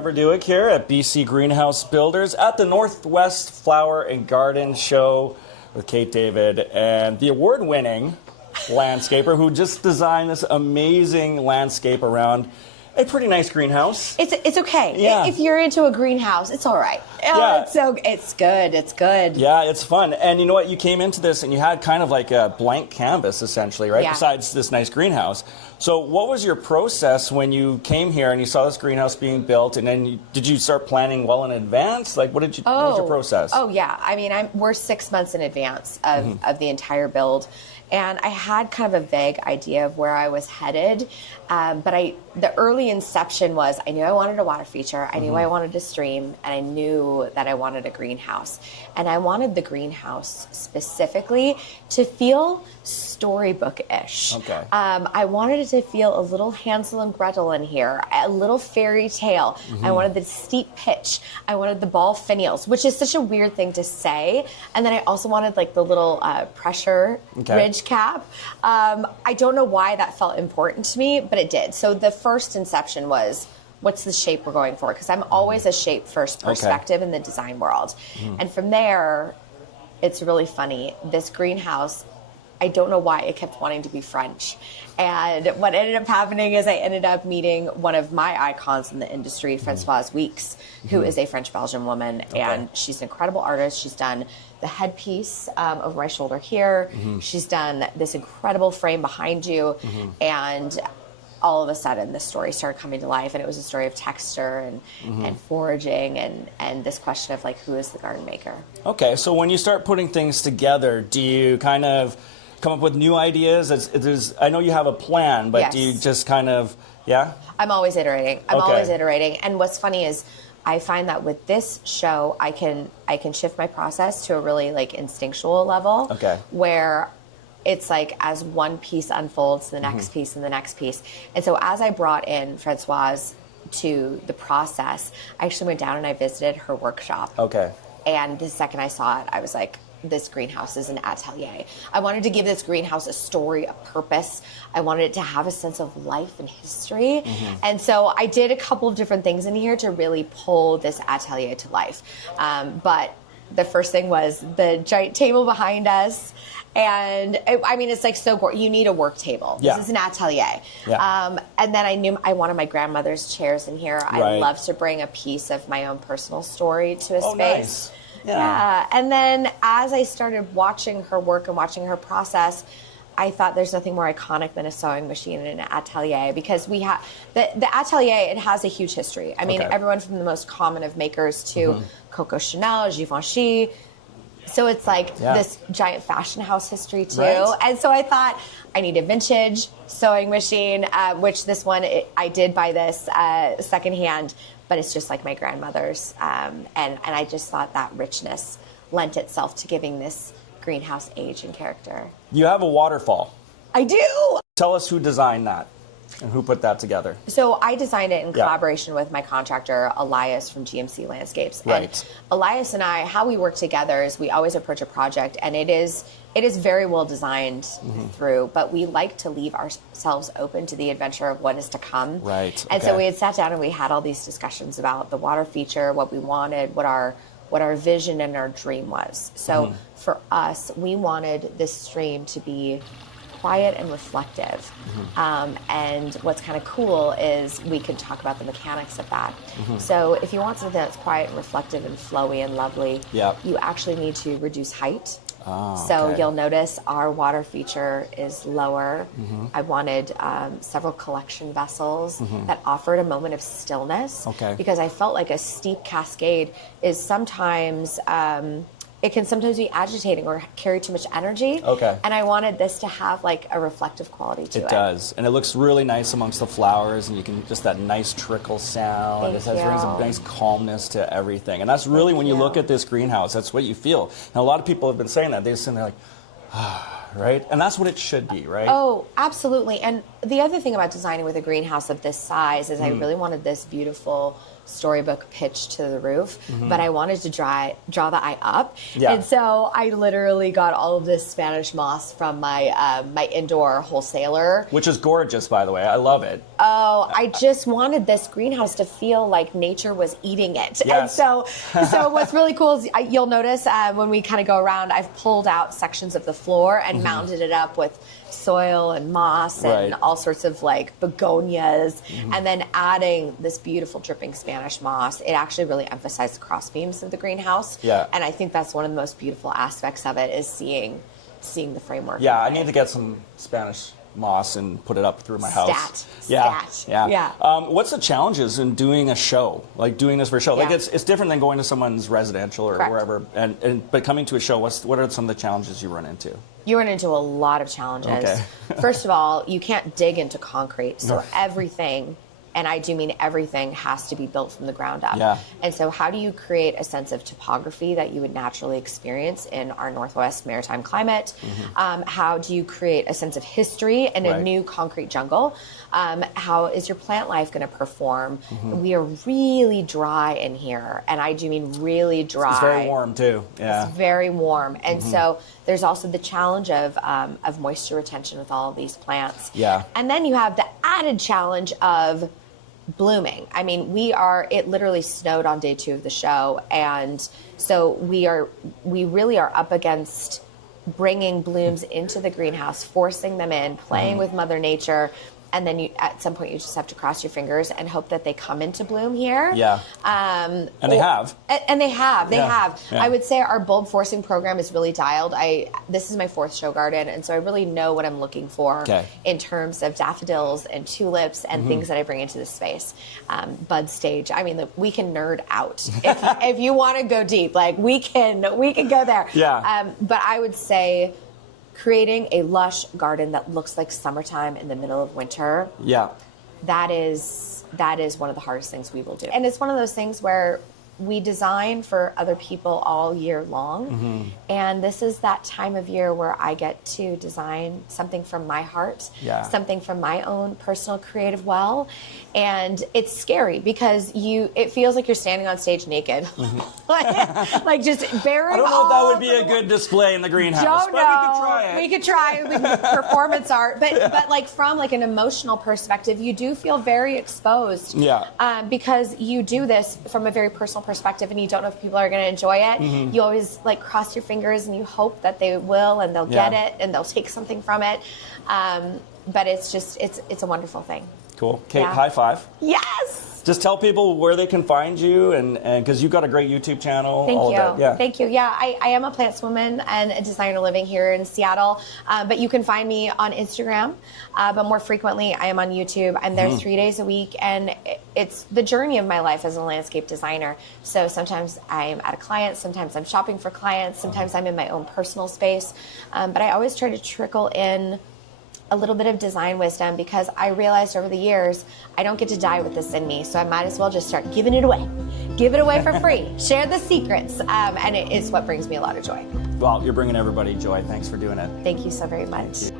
Trevor Dewick here at BC Greenhouse Builders at the Northwest Flower and Garden Show with Kate David and the award-winning landscaper who just designed this amazing landscape around a pretty nice greenhouse. It's okay. Yeah. If you're into a greenhouse, it's all right. Yeah. It's good. It's good. Yeah, it's fun. And you know what? You came into this and you had kind of like a blank canvas, essentially, right? Yeah. Besides this nice greenhouse. So what was your process when you came here and you saw this greenhouse being built? And then did you start planning well in advance? Like, what was your process? Oh, yeah. I mean, we're 6 months in advance of the entire build. And I had kind of a vague idea of where I was headed. But the early inception was I knew I wanted a water feature. I knew I wanted a stream. And I knew that I wanted a greenhouse. And I wanted the greenhouse specifically to feel storybook-ish. Okay. I wanted it to feel a little Hansel and Gretel in here, a little fairy tale. I wanted the steep pitch. I wanted the ball finials, which is such a weird thing to say. And then I also wanted like the little pressure ridge cap. I don't know why that felt important to me, but it did. So the first inception was, what's the shape we're going for? Because I'm always a shape first perspective in the design world. And from there, it's really funny. This greenhouse, I don't know why it kept wanting to be French. And what ended up happening is I ended up meeting one of my icons in the industry, Françoise Weeks, who is a French-Belgian woman. And she's an incredible artist. She's done the headpiece over my shoulder here. She's done this incredible frame behind you. And all of a sudden, the story started coming to life. And it was a story of texture and foraging and this question of, like, who is the garden maker? Okay, so when you start putting things together, do you kind of come up with new ideas? I know you have a plan, but do you just kind of, I'm always iterating. I'm always iterating. And what's funny is I find that with this show, I can shift my process to a really like instinctual level where it's like as one piece unfolds, the next piece and the next piece. And so as I brought in Françoise to the process, I actually went down and I visited her workshop. And the second I saw it, I was like, this greenhouse is an atelier. I wanted to give this greenhouse a story, a purpose. I wanted it to have a sense of life and history. And so I did a couple of different things in here to really pull this atelier to life. But the first thing was the giant table behind us. And I mean, it's like so gorgeous. You need a work table. This is an atelier. And then I knew I wanted my grandmother's chairs in here. I love to bring a piece of my own personal story to a space. Nice. And then as I started watching her work and watching her process, I thought there's nothing more iconic than a sewing machine in an atelier because we have the atelier. It has a huge history. I mean, everyone from the most common of makers to Coco Chanel, Givenchy. So it's like this giant fashion house history too. And so I thought I need a vintage sewing machine, which this one I did buy this secondhand. But it's just like my grandmother's. And I just thought that richness lent itself to giving this greenhouse age and character. You have a waterfall. I do. Tell us who designed that and who put that together. So I designed it in collaboration with my contractor, Elias from GMC Landscapes. And Elias and I, how we work together is we always approach a project and it is very well designed through, but we like to leave ourselves open to the adventure of what is to come. And so we had sat down and we had all these discussions about the water feature, what we wanted, what our vision and our dream was. So for us, we wanted this stream to be quiet and reflective. And what's kind of cool is we could talk about the mechanics of that. So if you want something that's quiet and reflective and flowy and lovely, you actually need to reduce height. So you'll notice our water feature is lower. I wanted several collection vessels that offered a moment of stillness because I felt like a steep cascade is sometimes it can sometimes be agitating or carry too much energy. And I wanted this to have like a reflective quality to it. It does. And it looks really nice amongst the flowers and you can just that nice trickle sound. It brings a nice calmness to everything. And that's really when you look at this greenhouse, that's what you feel. Now a lot of people have been saying that. They're sitting there like, right? And that's what it should be, right? Oh, absolutely. And the other thing about designing with a greenhouse of this size is I really wanted this beautiful storybook pitch to the roof, but I wanted to draw the eye up. Yeah. And so I literally got all of this Spanish moss from my my indoor wholesaler. Which is gorgeous, by the way. I love it. Oh, I just wanted this greenhouse to feel like nature was eating it. Yes. And so what's really cool is you'll notice when we kind of go around, I've pulled out sections of the floor and mounted it up with soil and moss and all sorts of like begonias, and then adding this beautiful dripping Spanish moss. It actually really emphasized the cross beams of the greenhouse. Yeah. And I think that's one of the most beautiful aspects of it is seeing the framework. Yeah, I need to get some Spanish moss and put it up through my house. Stat. Yeah. What's the challenges in doing a show, like doing this for a show? Like it's different than going to someone's residential or wherever, but coming to a show, what are some of the challenges you run into? You run into a lot of challenges. Okay. First of all, you can't dig into concrete, so everything, and I do mean everything, has to be built from the ground up. Yeah. And so how do you create a sense of topography that you would naturally experience in our Northwest maritime climate? How do you create a sense of history in a new concrete jungle? How is your plant life going to perform? We are really dry in here, and I do mean really dry. It's very warm too. Yeah. It's very warm, and so there's also the challenge of moisture retention with all of these plants. Yeah. And then you have the added challenge of blooming. I mean, it literally snowed on day 2 of the show, and so we really are up against bringing blooms into the greenhouse, forcing them in, playing with Mother Nature. And then at some point you just have to cross your fingers and hope that they come into bloom here. Yeah. And they have. And they have. Yeah. I would say our bulb forcing program is really dialed. This is my 4th show garden, and so I really know what I'm looking for in terms of daffodils and tulips and things that I bring into the space. Bud stage. I mean, we can nerd out if you want to go deep. Like we can go there. Yeah. But I would say, creating a lush garden that looks like summertime in the middle of winter. Yeah. That is one of the hardest things we will do. And it's one of those things where we design for other people all year long. And this is that time of year where I get to design something from my heart, something from my own personal creative well. And it's scary because it feels like you're standing on stage naked. like just very. I don't know if that would be a good display in the greenhouse, but we could try it. We could try it. We could performance art. But like from like an emotional perspective, you do feel very exposed. Yeah. Because you do this from a very personal perspective and you don't know if people are going to enjoy it. You always like cross your fingers and you hope that they will and they'll get it and they'll take something from it. But it's just, it's a wonderful thing. Cool. Kate, high five. Yes. Just tell people where they can find you, and because you've got a great YouTube channel. Thank all you. of that. Yeah. Thank you. Yeah, I am a plantswoman and a designer living here in Seattle. But you can find me on Instagram. But more frequently, I am on YouTube. I'm there 3 days a week, and it's the journey of my life as a landscape designer. So sometimes I'm at a client, sometimes I'm shopping for clients, sometimes I'm in my own personal space. But I always try to trickle in a little bit of design wisdom because I realized over the years I don't get to die with this in me, so I might as well just start giving it away. Give it away for free. Share the secrets, and it is what brings me a lot of joy. Well, you're bringing everybody joy. Thanks for doing it. Thank you so very much.